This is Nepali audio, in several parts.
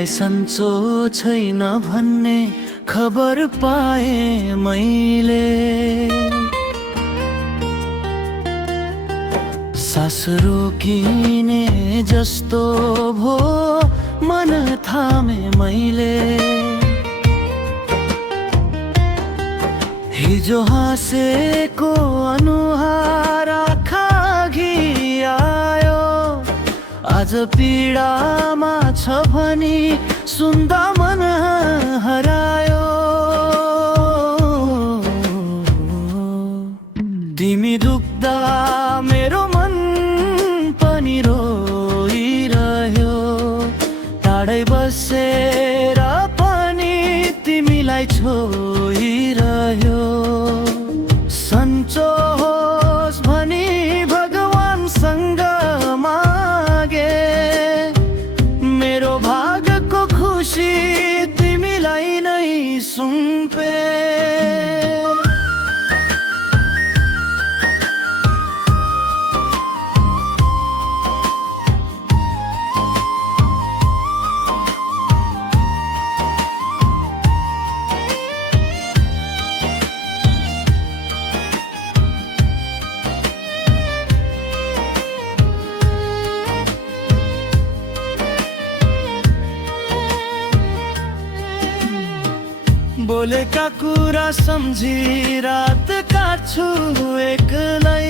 तिमीलाई सन्चो छैन भन्ने खबर पाएँ मैले। सास रोकिने जस्तो भो मन थामे मैले। हिजो हाँसेको अनुहार आँखा घि आयो, आज पीडामा छ भनी सुन्दा मन हरायो। तिमी दुख्दा मेरो मन पनि रोइरह्यो, टाढै बसेर पनि तिमीलाई छोइरह्यो। सन्चो होस् भनी भगवानसँग मागे, मेरो भागको खुसी तिमीलाई नै सुम्पे। बोलेका कुरा सम्झी रात काट्छु एक्लै,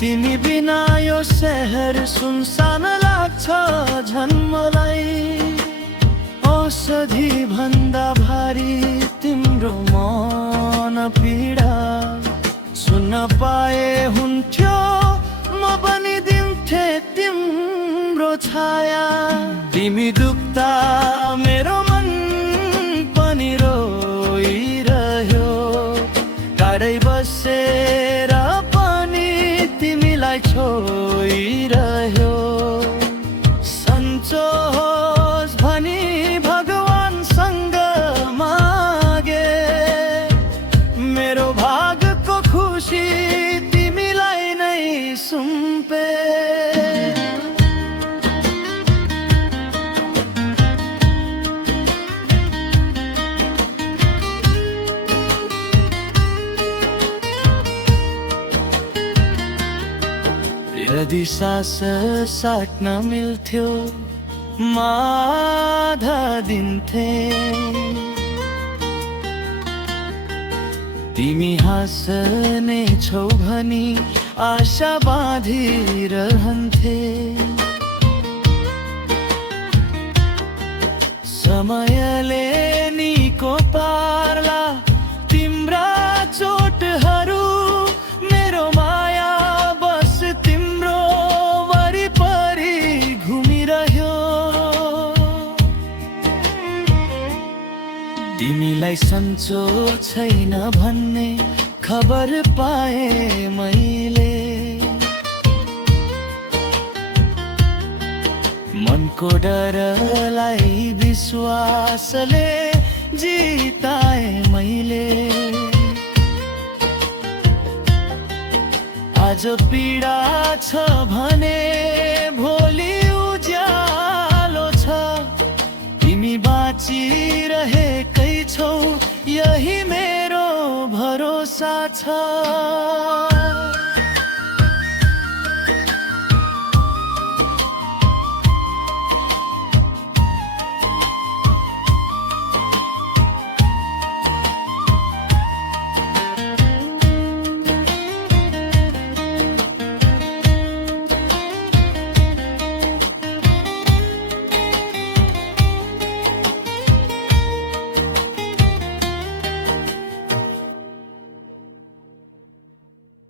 तिमी बिना यो शहर सुनसान लाग्छ झन् मलाई। औषधि भन्दा भारी तिम्रो मन पीडा, सुन्न पाए हुन्थ्यो म बनिदिन्थे तिम्रो छाया। तिमी दुख्दा मेरो मन पनि रोइरह्यो, टाढै बसेर पनि तिमीलाई छोइरह्यो। सन्चो होस् भनी भगवानसँग मागे, मेरो भागको खुसी तिमीलाई नै सुम्पे। यदि सास साट्न मिल्थ्यो म आधा दिन्थे, तिमी हाँस्ने छौ भनी आशा बाँधिरहन्थे। समयले निको पार्ला तिम्रा चोटहरू, मेरो माया बस तिम्रो वरिपरि घुमिरह्यो। तिमीलाई सन्चो छैन भन्ने खबर पाएँ मैले। मनको डरलाई विश्वासले जिताए मैले। आज पीडा छ भने